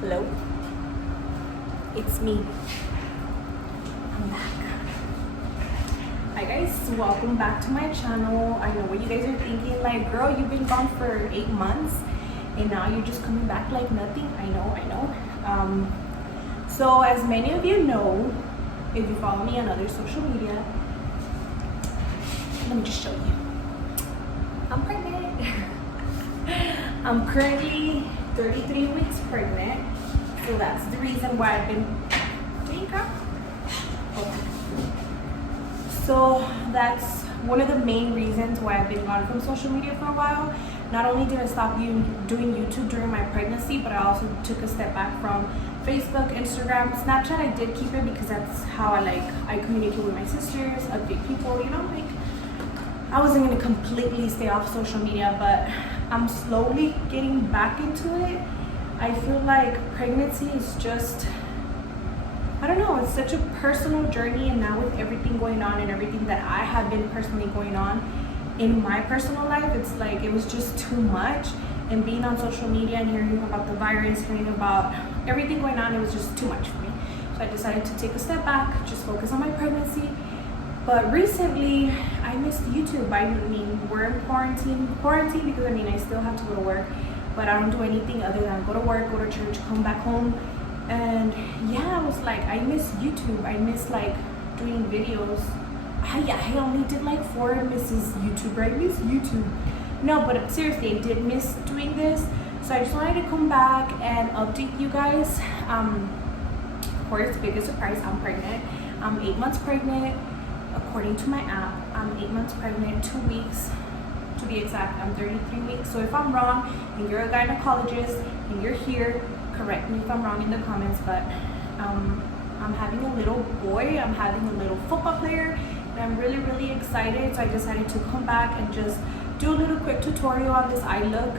Hello, it's me. I'm back. Hi guys, welcome back to my channel. I know what you guys are thinking, like, girl, you've been gone for 8 months and now you're just coming back like nothing. I know. So as many of you know, if you follow me on other social media, let me just show you. I'm pregnant. I'm currently 33 weeks pregnant, so that's the reason why I've been So that's one of the main reasons why I've been gone from social media for a while. Not only did I stop doing YouTube during my pregnancy, but I also took a step back from Facebook, Instagram, Snapchat. I did keep it because that's how I communicate with my sisters, update people, you know, like I wasn't gonna completely stay off social media, but I'm slowly getting back into it. I feel like pregnancy is just, I don't know, it's such a personal journey, and now with everything going on and everything that I have been personally going on in my personal life, it's like it was just too much. And being on social media and hearing about the virus, hearing about everything going on, it was just too much for me. So I decided to take a step back, just focus on my pregnancy. But recently, I missed YouTube. I mean, we're in quarantine because I mean, I still have to go to work, but I don't do anything other than go to work, go to church, come back home. And yeah, I was like, I miss YouTube. I miss like doing videos. I only did like 4 misses YouTuber. I miss YouTube. No, but seriously, I did miss doing this. So I just wanted to come back and update you guys. Of course, biggest surprise, I'm pregnant. I'm 8 months pregnant. According to my app, I'm 8 months pregnant, 2 weeks to be exact. I'm 33 weeks. So if I'm wrong and you're a gynecologist and you're here, correct me if I'm wrong in the comments. But I'm having a little boy. I'm having a little football player, and I'm really excited. So I decided to come back and just do a little quick tutorial on this eye look,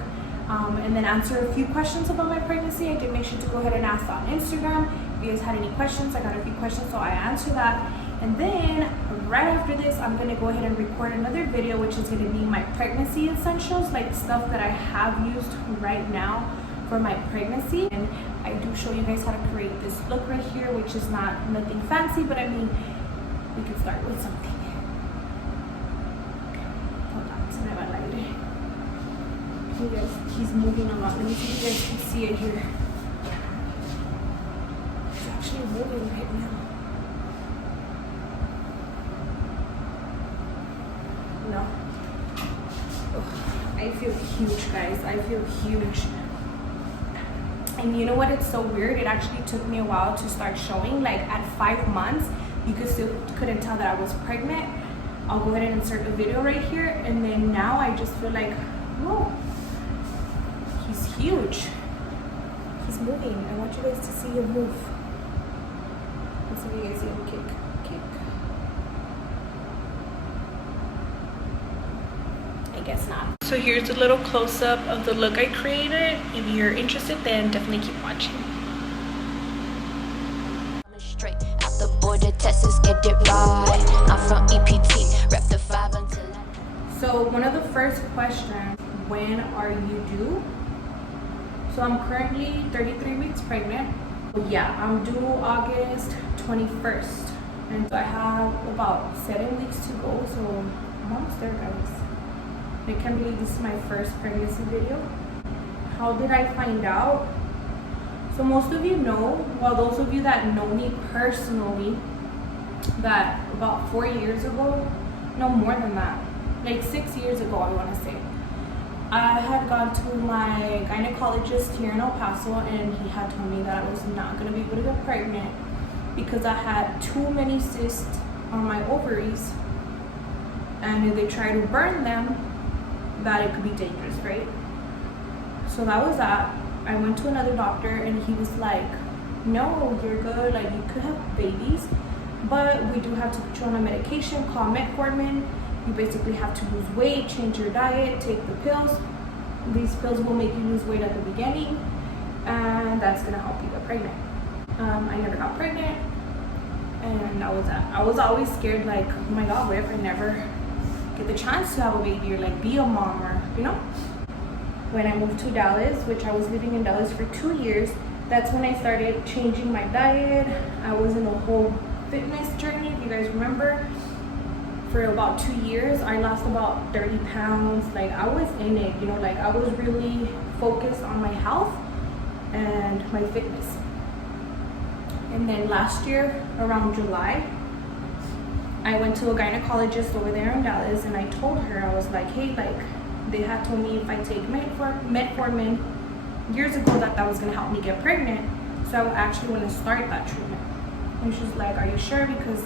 and then answer a few questions about my pregnancy. I did make sure to go ahead and ask on Instagram if you guys had any questions. I got a few questions, so I answered that. And then right after this, I'm gonna go ahead and record another video, which is gonna be my pregnancy essentials, like stuff that I have used right now for my pregnancy. And I do show you guys how to create this look right here, which is nothing fancy, but I mean, we can start with something. Hold on, it's never light. He's moving a lot. Let me see if you guys can see it here. He's actually moving right now. No. Ugh, I feel huge, guys. I feel huge. And you know what? It's so weird. It actually took me a while to start showing. Like at 5 months, you couldn't tell that I was pregnant. I'll go ahead and insert a video right here. And then now I just feel like, whoa, he's huge. He's moving. I want you guys to see him move. Let's see if you guys see him kick. I guess not. So here's a little close-up of the look I created. If you're interested, then definitely keep watching. Straight out the border, Texas, get it right. I'm from EPT, rep the 5 until So one of the first questions, when are you due? So I'm currently 33 weeks pregnant. Yeah, I'm due August 21st. And so I have about 7 weeks to go, so I'm almost there, guys. I can't believe this is my first pregnancy video. How did I find out? So most of you know, well, those of you that know me personally, that about 4 years ago, no more than that, like 6 years ago, I want to say, I had gone to my gynecologist here in El Paso, and he had told me that I was not going to be able to get pregnant because I had too many cysts on my ovaries, and if they try to burn them, that it could be dangerous, right? So that was that. I went to another doctor and he was like, no, you're good, like you could have babies, but we do have to put you on a medication called metformin. You basically have to lose weight, change your diet, take the pills. These pills will make you lose weight at the beginning, and that's gonna help you get pregnant. I never got pregnant, and that was that. I was always scared, like, oh my god, what if I never get the chance to have a baby or like be a mom, or you know. When I moved to Dallas, which I was living in Dallas for 2 years, That's when I started changing my diet. I was in a whole fitness journey, if you guys remember. For about 2 years, I lost about 30 pounds. Like, I was in it, you know, like I was really focused on my health and my fitness. And then last year, around July, I went to a gynecologist over there in Dallas, and I told her, I was like, hey, like, they had told me if I take metformin years ago that was gonna help me get pregnant. So I actually want to start that treatment. And she's like, are you sure? Because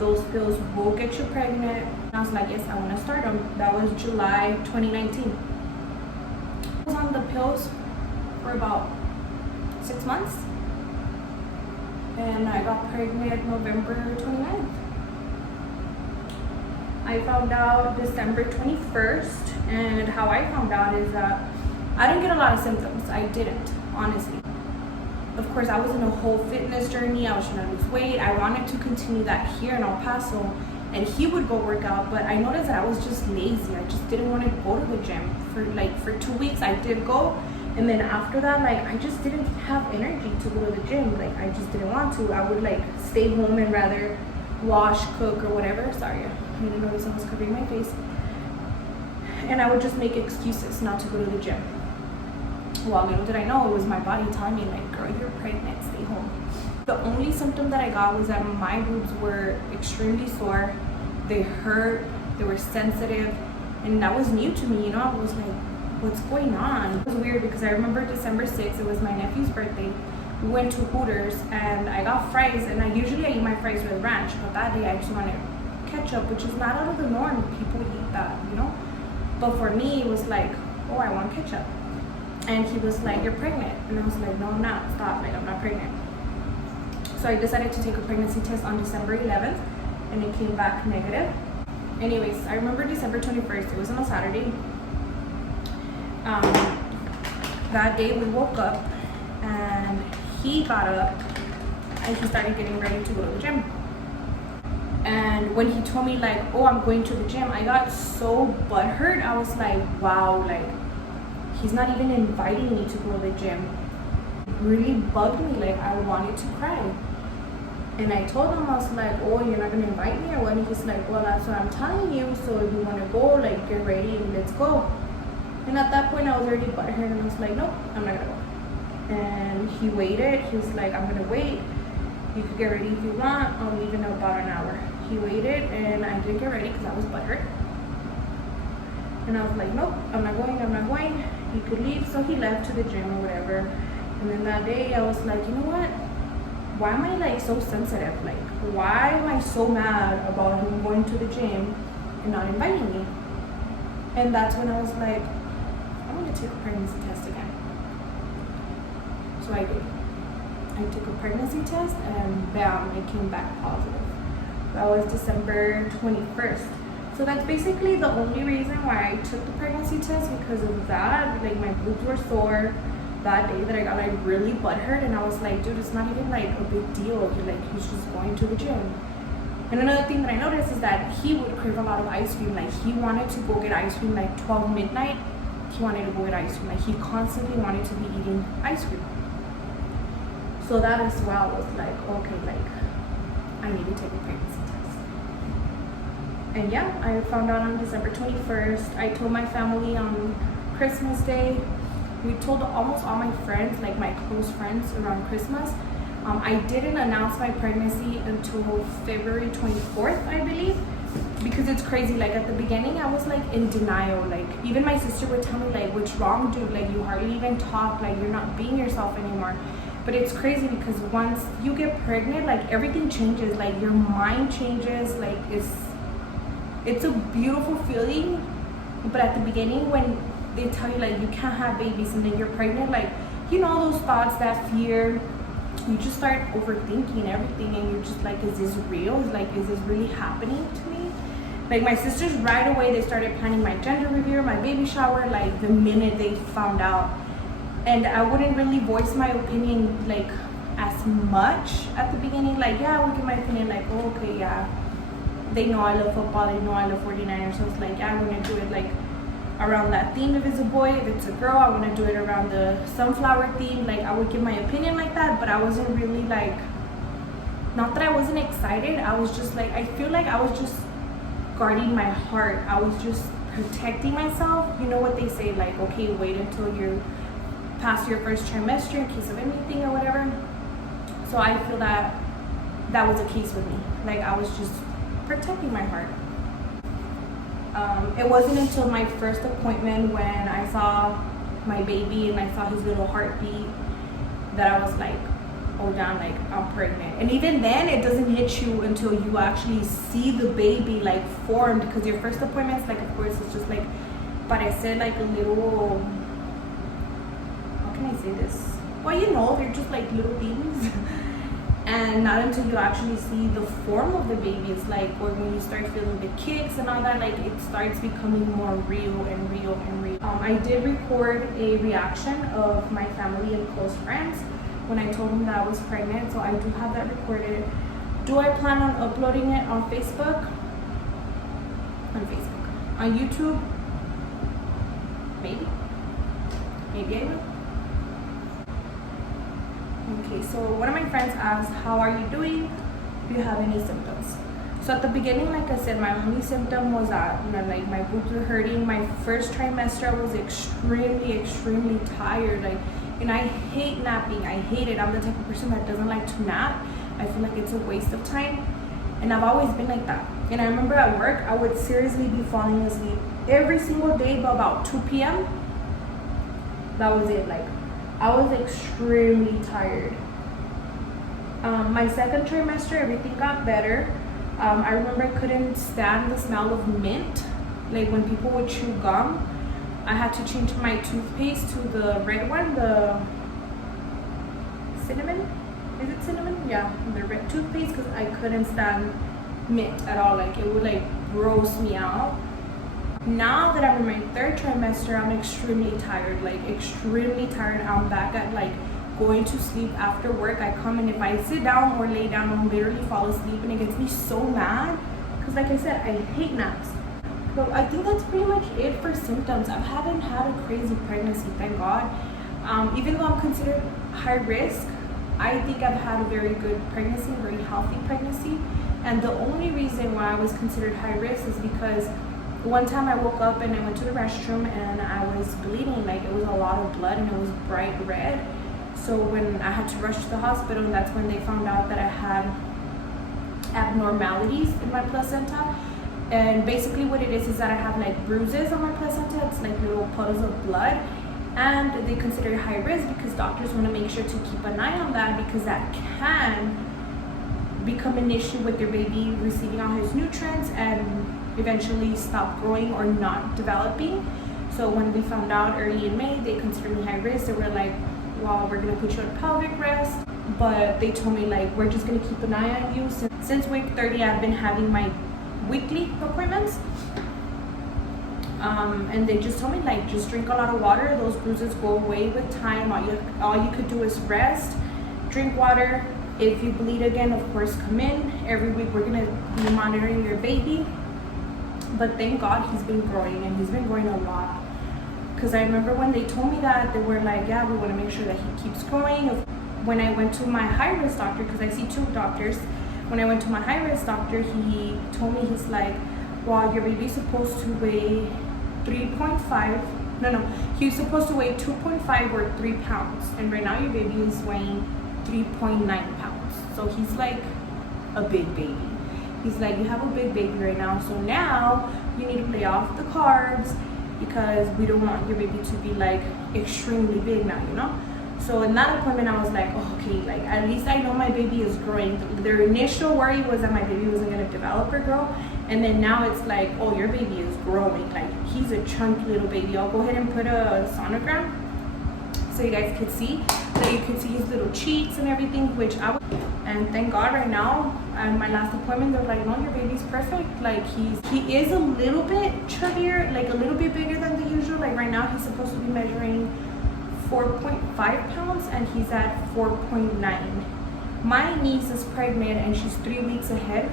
those pills will get you pregnant. And I was like, yes, I want to start them. That was July 2019. I was on the pills for about 6 months. And I got pregnant November 29th. I found out December 21st. And how I found out is that I didn't get a lot of symptoms. I didn't, honestly. Of course, I was in a whole fitness journey. I was trying to lose weight. I wanted to continue that here in El Paso, and he would go work out, but I noticed that I was just lazy. I just didn't want to go to the gym. For 2 weeks, I did go, and then after that, like, I just didn't have energy to go to the gym. Like, I just didn't want to. I would, like, stay home and rather wash, cook, or whatever. Sorry, I didn't notice I was covering my face. And I would just make excuses not to go to the gym. Well, little did I know, it was my body telling me, like, girl, you're pregnant, stay home. The only symptom that I got was that my boobs were extremely sore. They hurt, they were sensitive, and that was new to me, you know? I was like, what's going on? It was weird because I remember December 6th, it was my nephew's birthday. We went to Hooters, and I got fries, and I usually eat my fries with ranch, but that day I just wanted ketchup, which is not out of the norm. People eat that, you know? But for me, it was like, oh, I want ketchup. And he was like, you're pregnant. And I was like, no, I'm not. Stop. Like, I'm not pregnant. So I decided to take a pregnancy test on December 11th, and it came back negative. Anyways, I remember December 21st. It was on a Saturday. That day we woke up, and he got up, and he started getting ready to go to the gym. And when he told me, like, oh, I'm going to the gym, I got so butthurt. I was like, wow, like, he's not even inviting me to go to the gym. It really bugged me, like, I wanted to cry. And I told him, I was like, oh, you're not gonna invite me or what? And he's like, well, that's what I'm telling you. So if you wanna go, like, get ready and let's go. And at that point, I was already butthurt, and I was like, nope, I'm not gonna go. And he waited. He was like, I'm gonna wait. You can get ready if you want. I'll leave in about an hour. He waited, and I didn't get ready because I was butthurt. And I was like, nope, I'm not going, I'm not going. He could leave, so he left to the gym or whatever. And then that day, I was like, you know what? Why am I, like, so sensitive? Like, why am I so mad about him going to the gym and not inviting me? And that's when I was like, I'm gonna take a pregnancy test again. So I did. I took a pregnancy test, and bam, it came back positive. That was December 21st. So that's basically the only reason why I took the pregnancy test, because of that. Like, my boobs were sore that day that I got, like, really butthurt, and I was like, dude, it's not even, like, a big deal. He's just going to the gym. And another thing that I noticed is that he would crave a lot of ice cream. Like, he wanted to go get ice cream, like, 12 midnight. He wanted to go get ice cream. Like, he constantly wanted to be eating ice cream. So that as well was like, okay, like, I need to take a pregnancy test. And yeah, I found out on December 21st. I told my family on Christmas Day. We told almost all my friends, like my close friends, around Christmas. I didn't announce my pregnancy until February 24th, I believe, because it's crazy. Like, at the beginning, I was, like, in denial. Like, even my sister would tell me, like, what's wrong, dude? Like, you hardly even talk. Like, you're not being yourself anymore. But it's crazy because once you get pregnant, like, everything changes. Like, your mind changes. Like, it's a beautiful feeling. But at the beginning, when they tell you, like, you can't have babies and then you're pregnant, like, you know, those thoughts, that fear, you just start overthinking everything, and you're just like, is this real? Like, is this really happening to me? Like, my sisters right away, they started planning my gender reveal, my baby shower, like, the minute they found out. And I wouldn't really voice my opinion, like, as much at the beginning. Like, yeah, I would give my opinion, like, oh, okay, yeah, they know I love football, they know I love 49ers, so it's like, yeah, I'm gonna do it. Like, around that theme if it's a boy. If it's a girl, I want to do it around the sunflower theme. Like, I would give my opinion like that, but I wasn't really like, not that I wasn't excited, I was just like, I feel like I was just guarding my heart. I was just protecting myself. You know what they say, like, okay, wait until you're past your first trimester in case of anything or whatever. So I feel that that was the case with me. Like, I was just protecting my heart. It wasn't until my first appointment when I saw my baby and I saw his little heartbeat that I was like, oh damn, like, I'm pregnant. And even then, it doesn't hit you until you actually see the baby like formed, because your first appointments, like, of course, it's just like, but I said like a little, how can I say this? Well, you know, they're just like little babies. And not until you actually see the form of the baby, it's like, or when you start feeling the kicks and all that, like, it starts becoming more real and real and real. I did record a reaction of my family and close friends when I told them that I was pregnant, so I do have that recorded. Do I plan on uploading it on Facebook? On YouTube? Maybe I will. Okay, so one of my friends asked, how are you doing? Do you have any symptoms? So at the beginning, like I said, my only symptom was that, you know, like, my boobs were hurting. My first trimester, I was extremely tired. Like, and I hate napping. I hate it. I'm the type of person that doesn't like to nap. I feel like it's a waste of time. And I've always been like that. And I remember at work, I would seriously be falling asleep every single day by about 2 p.m. That was it. Like, I was extremely tired. My second trimester, everything got better. I remember I couldn't stand the smell of mint. Like, when people would chew gum, I had to change my toothpaste to the red one, the cinnamon. Is it cinnamon? Yeah, the red toothpaste, because I couldn't stand mint at all. Like, it would like gross me out. Now that I'm in my third trimester, I'm extremely tired. Like, extremely tired. I'm back at like going to sleep after work. I come, and if I sit down or lay down, I'll literally fall asleep, and it gets me so mad because, like I said, I hate naps. But I think that's pretty much it for symptoms. I haven't had a crazy pregnancy, thank God. Even though I'm considered high risk, I think I've had a very good pregnancy, a very healthy pregnancy. And the only reason why I was considered high risk is because one time I woke up and I went to the restroom and I was bleeding. Like, it was a lot of blood and it was bright red. So when I had to rush to the hospital, that's when they found out that I had abnormalities in my placenta. And basically what it is that I have like bruises on my placenta. It's like little puddles of blood. And they consider it high risk because doctors want to make sure to keep an eye on that, because that can become an issue with your baby receiving all his nutrients and eventually stop growing or not developing. So when we found out early in May, they considered me high risk. They were like, well, we're going to put you on pelvic rest. But they told me, like, we're just going to keep an eye on you. Since week 30, I've been having my weekly appointments. And they just told me, like, just drink a lot of water. Those bruises go away with time. All you could do is rest, drink water. If you bleed again, of course, come in. Every week we're going to be monitoring your baby. But thank God he's been growing, and he's been growing a lot. Because I remember when they told me that, they were like, yeah, we want to make sure that he keeps growing. When I went to my high-risk doctor, because I see 2 doctors, when I went to my high-risk doctor, he told me, he's like, well, your baby's supposed to weigh 3.5. No, he's supposed to weigh 2.5 or 3 pounds. And right now your baby is weighing 3.9 pounds. So he's like a big baby. He's like, you have a big baby right now. So now you need to lay off the carbs, because we don't want your baby to be like extremely big now, you know? So in that appointment, I was like, oh, okay, like, at least I know my baby is growing. Their initial worry was that my baby wasn't going to develop or grow. And then now it's like, oh, your baby is growing. Like, he's a chunky little baby. I'll go ahead and put a sonogram so you guys could see. So you could see his little cheeks and everything, which I would. And thank God right now, my last appointment, they're like, no, your baby's perfect. Like, he is a little bit chubbier, like a little bit bigger than the usual. Like, right now he's supposed to be measuring 4.5 pounds and he's at 4.9. My niece is pregnant and she's 3 weeks ahead.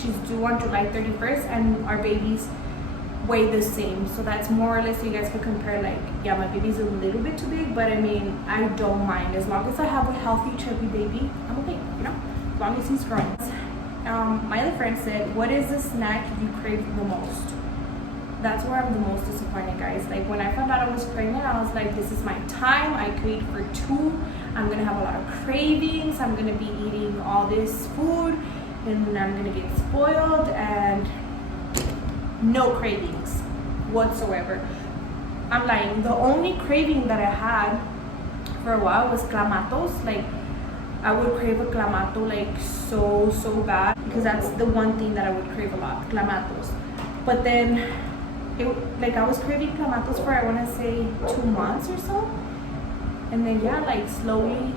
She's due on July 31st, and our baby's weigh the same. So that's more or less, so you guys can compare, like, yeah, my baby's a little bit too big, but I mean, I don't mind. As long as I have a healthy, chubby baby, I'm okay, you know, as long as he's growing. My other friend said, what is the snack you crave the most? That's where I'm the most disappointed, guys. Like, when I found out I was pregnant, I was like, this is my time. I could eat for 2. I'm gonna have a lot of cravings. I'm gonna be eating all this food, and I'm gonna get spoiled, and no cravings whatsoever. I'm lying. The only craving that I had for a while was clamatos. Like, I would crave a clamato like so bad, because that's the one thing that I would crave a lot, clamatos. But then like, I was craving clamatos for, I want to say, 2 months or so, and then yeah, like, slowly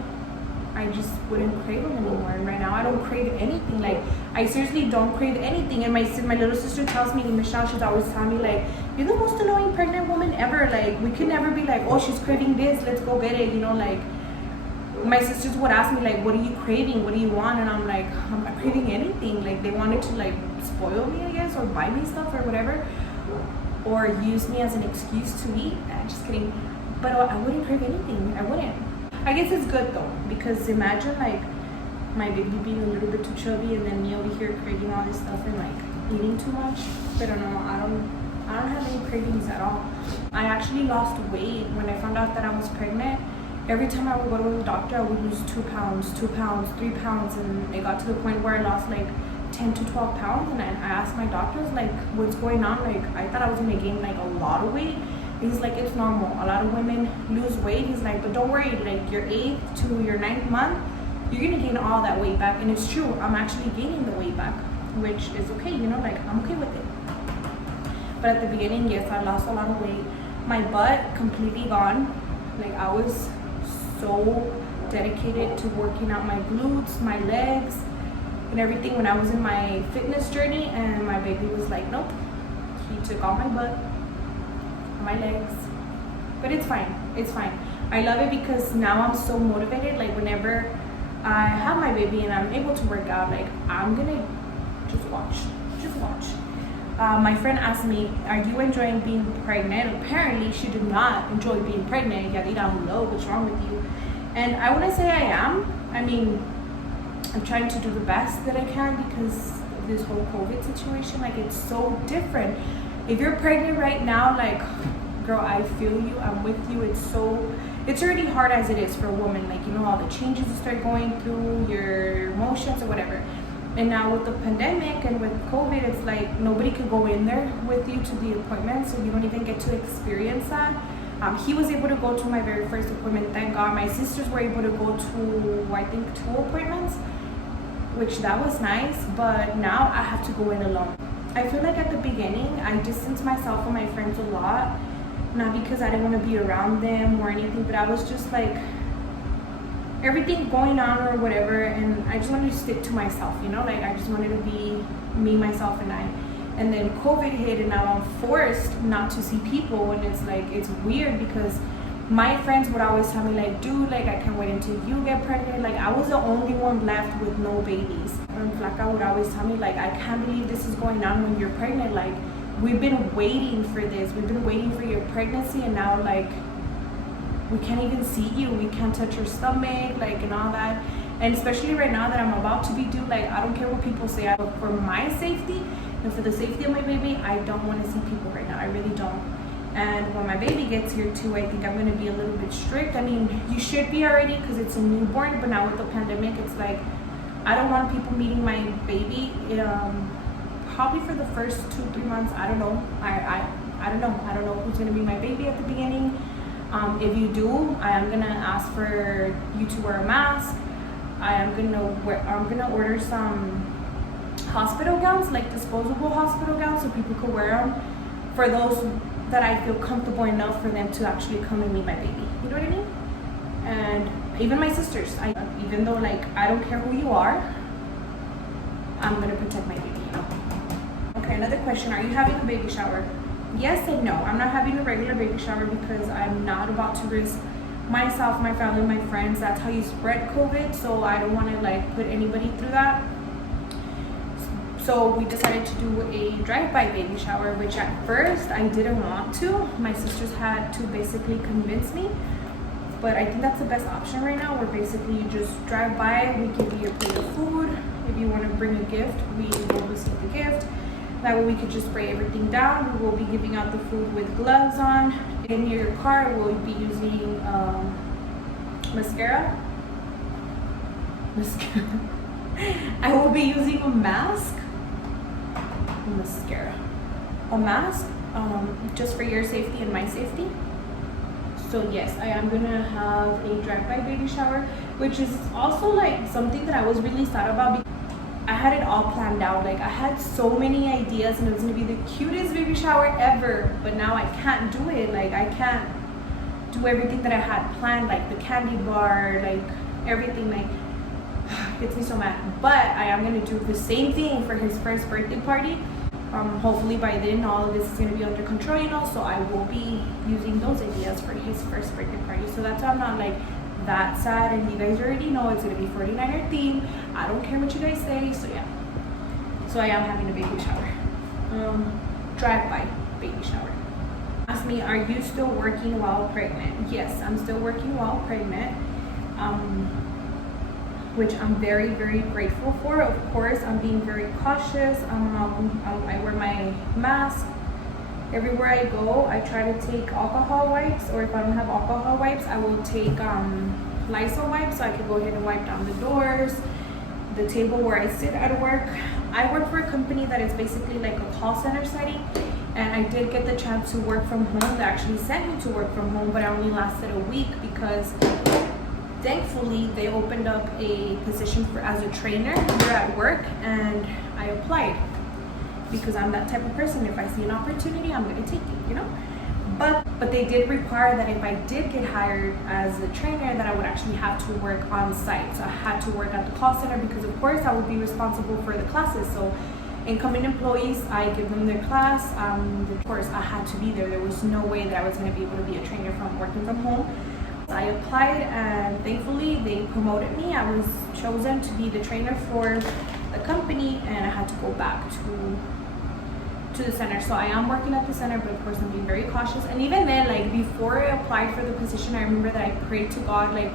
I just wouldn't crave them anymore. And right now I don't crave anything. Like, I seriously don't crave anything. And my little sister tells me, Michelle, she's always telling me, like, you're the most annoying pregnant woman ever. Like, we could never be like, oh, she's craving this, let's go get it, you know. Like, my sisters would ask me, like, what are you craving, what do you want? And I'm like, I'm not craving anything. Like, they wanted to, like, spoil me, I guess, or buy me stuff or whatever, or use me as an excuse to eat. Just kidding. But I wouldn't crave anything. I wouldn't. I guess it's good though, because imagine, like, my baby being a little bit too chubby, and then me over here craving all this stuff and, like, eating too much. I don't know. I don't have any cravings at all. I actually lost weight when I found out that I was pregnant. Every time I would go to the doctor, I would lose 2 pounds, 2 pounds, 3 pounds, and it got to the point where I lost like 10 to 12 pounds. And I asked my doctors, like, what's going on? Like, I thought I was gonna gain like a lot of weight. He's like, it's normal. A lot of women lose weight. He's like, but don't worry, like, your 8th to your 9th month, you're gonna gain all that weight back. And it's true, I'm actually gaining the weight back, which is okay, you know, like, I'm okay with it. But at the beginning, yes, I lost a lot of weight. My butt completely gone. Like, I was so dedicated to working out my glutes, my legs, and everything when I was in my fitness journey, and my baby was like, nope. He took all my butt, my legs, but it's fine. It's fine. I love it because now I'm so motivated. Like, whenever I have my baby and I'm able to work out, like, I'm gonna just watch. My friend asked me, are you enjoying being pregnant? Apparently she did not enjoy being pregnant. Yadira, hello, what's wrong with you? And I wouldn't say I am. I mean, I'm trying to do the best that I can because of this whole COVID situation. Like, it's so different. If you're pregnant right now, like, girl, I feel you, I'm with you. It's already hard as it is for a woman. Like, you know, all the changes you start going through, your emotions or whatever. And now with the pandemic and with COVID, it's like nobody could go in there with you to the appointment, so you don't even get to experience that. He was able to go to my very first appointment, thank God. My sisters were able to go to, I think, 2 appointments, which that was nice, but now I have to go in alone. I feel like at the beginning, I distanced myself from my friends a lot, not because I didn't want to be around them or anything, but I was just like, everything going on or whatever, and I just wanted to stick to myself, you know, like, I just wanted to be me, myself, and I. And then COVID hit, and now I'm forced not to see people, and it's like, it's weird because my friends would always tell me, like, dude, like, I can't wait until you get pregnant. Like, I was the only one left with no babies. And Flaca would always tell me, like, I can't believe this is going on when you're pregnant. Like, we've been waiting for this. We've been waiting for your pregnancy, and now, like, we can't even see you. We can't touch your stomach, like, and all that. And especially right now that I'm about to be due, like, I don't care what people say. But for my safety and for the safety of my baby, I don't want to see people right now. I really don't. And when my baby gets here too, I think I'm going to be a little bit strict. I mean, you should be already because it's a newborn, but now with the pandemic, it's like, I don't want people meeting my baby. Probably for the first 2-3 months, I don't know. I don't know. I don't know who's going to be my baby at the beginning. If you do, I am going to ask for you to wear a mask. I'm gonna order some hospital gowns, like disposable hospital gowns, so people could wear them for those that I feel comfortable enough for them to actually come and meet my baby. You know what I mean? And even my sisters, even though, like, I don't care who you are, I'm gonna protect my baby, you know? Okay, another question. Are you having a baby shower? Yes and no. I'm not having a regular baby shower because I'm not about to risk myself, my family, my friends. That's how you spread COVID, so I don't want to, like, put anybody through that. So we decided to do a drive-by baby shower, which at first I didn't want to. My sisters had to basically convince me, but I think that's the best option right now, where basically you just drive by, we give you a plate of food. If you want to bring a gift, we will receive the gift. That way we could just spray everything down. We will be giving out the food with gloves on. In your car, we'll be using mascara. I will be using a mask. A mask, just for your safety and my safety. So yes, I am gonna have a drive-by baby shower, which is also like something that I was really sad about, because I had it all planned out. Like I had so many ideas and it was gonna be the cutest baby shower ever, but now I can't do it. Like I can't do everything that I had planned, like the candy bar, like everything. Like gets me so mad. But I am gonna do the same thing for his first birthday party. Hopefully by then all of this is gonna be under control, you know, so I will be using those ideas for his first birthday party. So that's why I'm not like that sad, and you guys already know it's gonna be 49er theme. I don't care what you guys say. So yeah, so I am having a baby shower, drive-by baby shower. Ask me, are you still working while pregnant? Yes, I'm still working while pregnant, which I'm very, very grateful for. Of course, I'm being very cautious. I wear my mask everywhere I go. I try to take alcohol wipes, or if I don't have alcohol wipes, I will take Lysol wipes, so I can go ahead and wipe down the doors, the table where I sit at work. I work for a company that is basically like a call center setting, and I did get the chance to work from home. They actually sent me to work from home, but I only lasted a week because thankfully they opened up a position as a trainer here at work, and I applied because I'm that type of person. If I see an opportunity, I'm going to take it, you know. But they did require that if I did get hired as a trainer, that I would actually have to work on site. So I had to work at the call center because of course I would be responsible for the classes. So incoming employees, I give them their class. Of course I had to be there. There was no way that I was going to be able to be a trainer from working from home. I applied, and thankfully they promoted me. I was chosen to be the trainer for the company, and I had to go back to the center. So I am working at the center, but of course I'm being very cautious. And even then, like before I applied for the position, I remember that I prayed to God like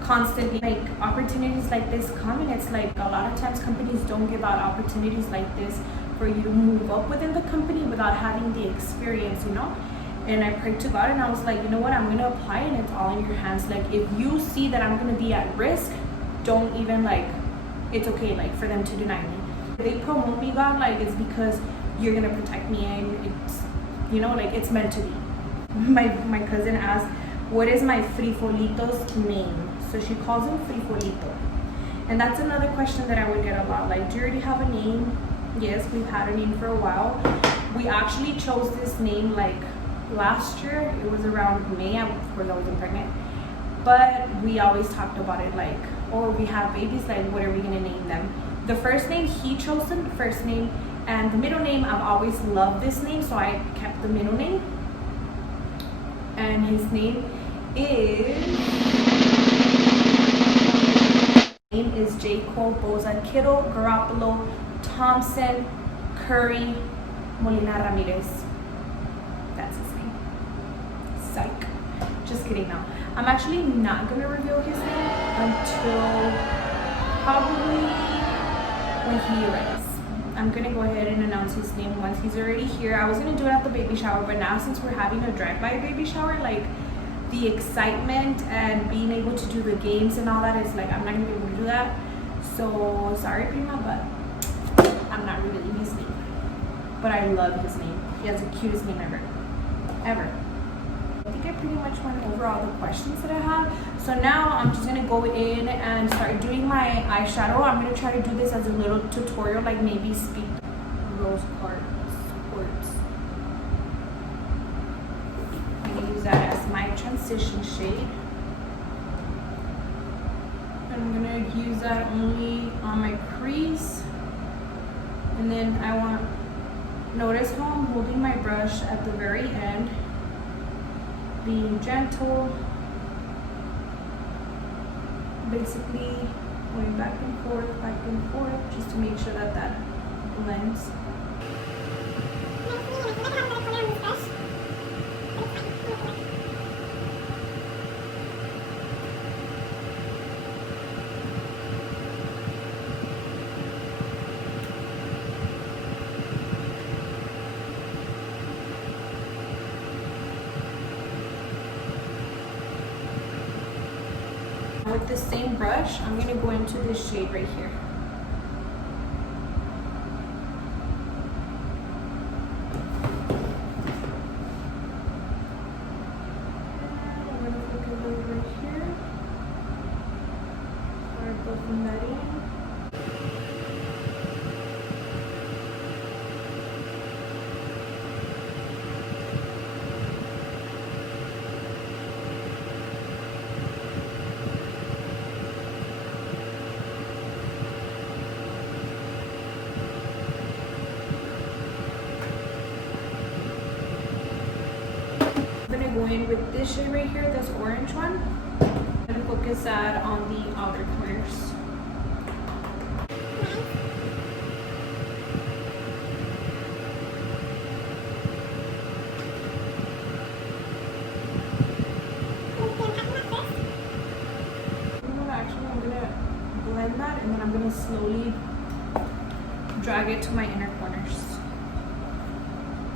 constantly, like opportunities like this come, and it's like a lot of times companies don't give out opportunities like this for you to move up within the company without having the experience, you know. And I prayed to God, and I was like, you know what, I'm going to apply, and it's all in your hands. Like if you see that I'm going to be at risk, don't even like, it's okay like for them to deny me. If they promote me, God, like it's because you're going to protect me, and it's, you know, like it's meant to be. My cousin asked, what is my frijolito's name? So she calls him frijolito. And that's another question that I would get a lot. Like, do you already have a name? Yes, we've had a name for a while. We actually chose this name like last year. It was around May. Of course I wasn't pregnant, but we always talked about it like, oh, we have babies, like what are we gonna name them? The first name, he chose the first name, and the middle name, I've always loved this name, so I kept the middle name. And his name is Jacob Boza Kittle Garoppolo Thompson Curry Molina Ramirez. That's his name. Psych. Just kidding now. I'm actually not gonna reveal his name until probably when he arrives. I'm gonna go ahead and announce his name once he's already here. I was gonna do it at the baby shower, but now since we're having a drive-by baby shower, like the excitement and being able to do the games and all that is like, I'm not gonna be able to do that. So sorry, Prima, but I'm not revealing his name. But I love his name. He has the cutest name ever. I think I pretty much went over all the questions that I have. So now I'm just gonna go in and start doing my eyeshadow. I'm gonna try to do this as a little tutorial, like maybe speak rose quartz. I'm gonna use that as my transition shade. I'm gonna use that only on my crease. And then I want, notice how I'm holding my brush at the very end, being gentle, basically going back and forth, just to make sure that that blends. With the same brush, I'm going to go into this shade right here. I'm going to put a little right here. Start buffing that in. I'm gonna go in with this shade right here, this orange one. I'm gonna focus that on the outer corners. Actually, I'm gonna blend that and then I'm gonna slowly drag it to my inner corners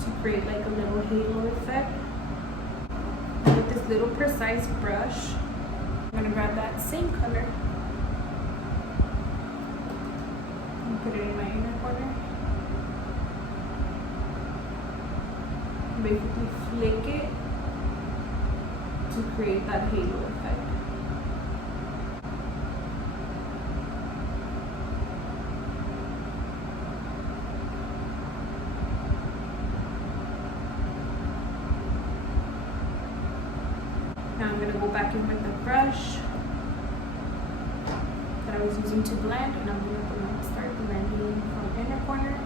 to create like a little halo effect. With this little precise brush, I'm gonna grab that same color and put it in my inner corner. Basically flick it to create that halo effect. Now I'm going to go back in with the brush that I was using to blend, and I'm going to start blending from inner corner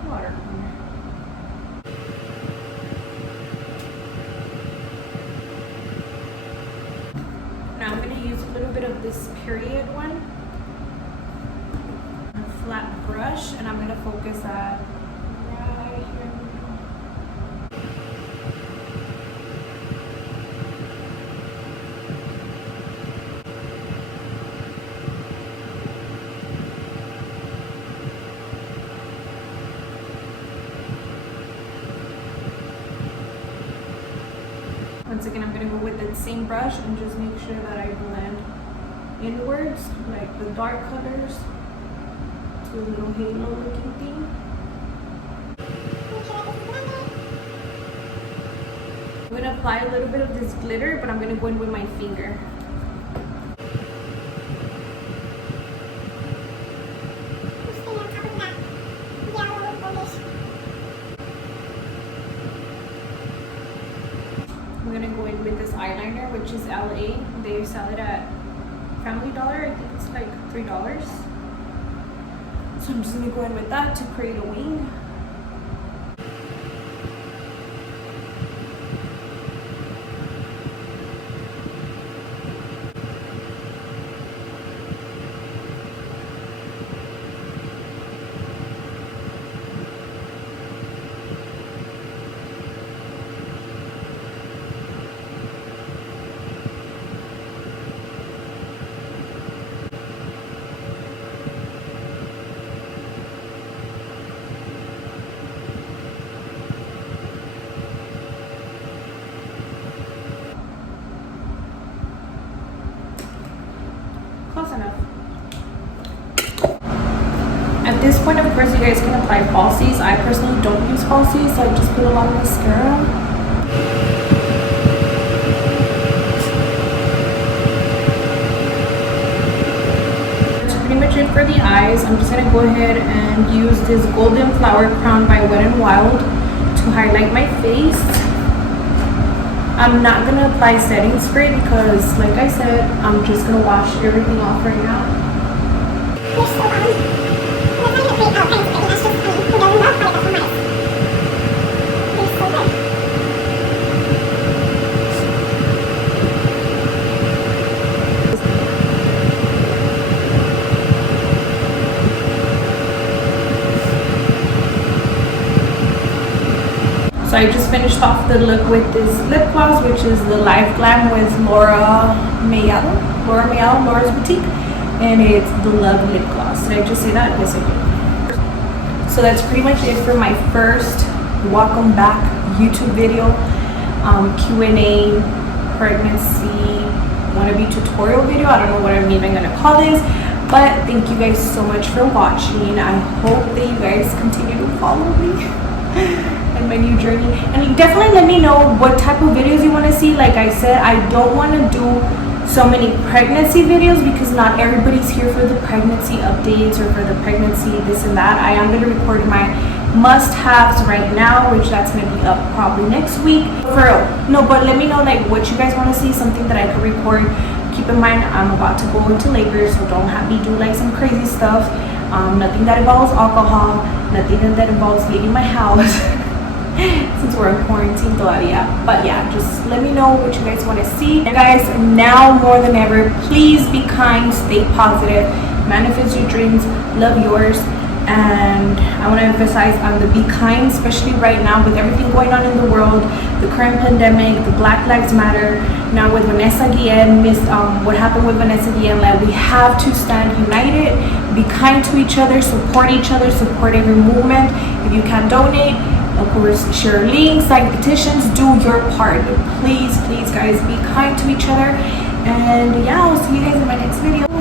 to outer corner. Now I'm going to use a little bit of this period one, a flat brush, and I'm going to focus that right here. Once again, I'm going to go with that same brush and just make sure that I blend inwards, like the dark colors, to a little halo looking thing. I'm going to apply a little bit of this glitter, but I'm going to go in with my finger. I'm gonna go in with this eyeliner, which is LA. They sell it at Family Dollar. I think it's like $3. So I'm just gonna go in with that to create a wing. Close enough. At this point, of course, you guys can apply falsies. I personally don't use falsies, so I just put a lot of mascara. That's pretty much it for the eyes. I'm just gonna go ahead and use this Golden Flower Crown by Wet n Wild to highlight my face. I'm not gonna apply setting spray because, like I said, I'm just gonna wash everything off right now. So I just finished off the look with this lip gloss, which is the Live Glam with Laura's Boutique, and it's the Love Lip Gloss. Did I just say that? Yes, I did. So that's pretty much it for my first welcome back YouTube video. Q&A, pregnancy, wannabe tutorial video. I don't know what I'm even gonna call this, but thank you guys so much for watching. I hope that you guys continue to follow me and my new journey, and definitely let me know what type of videos you want to see. Like I said, I don't want to do so many pregnancy videos because not everybody's here for the pregnancy updates or for the pregnancy this and that. I am going to record my must-haves right now, which that's going to be up probably next week. For real. No, but let me know like what you guys want to see, something that I could record. Keep in mind, I'm about to go into labor, so don't have me do like some crazy stuff. Nothing that involves alcohol, nothing that involves leaving my house since we're in quarantine todavía. But yeah, just let me know what you guys want to see. And guys, now more than ever, please be kind, stay positive, manifest your dreams, love yours. And I want to emphasize on the be kind, especially right now with everything going on in the world, the current pandemic, the Black Lives Matter, now with Vanessa Guillen, what happened with Vanessa Guillen. Like, we have to stand united, be kind to each other, support every movement. If you can donate, of course, share links, sign petitions, do your part. But please guys, be kind to each other. And yeah, I'll see you guys in my next video.